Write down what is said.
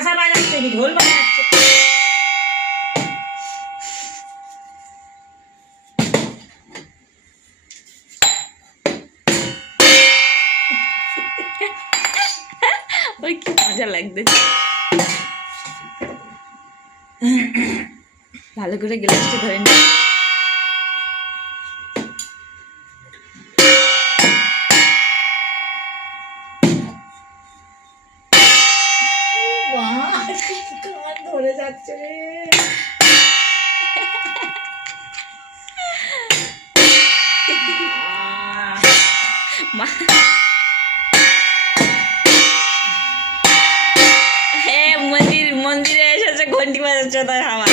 কাঁসা বাজাচ্ছে কি ঢোল বাজাচ্ছে? ওই কি মজা লাগবে। ভালো করে গ্লাসটা ধরে নি। ধরে যাচ্ছে রে। মন্দিরে এসেছে ঘন্টি বাজাচ্ছে তাই হাওয়া।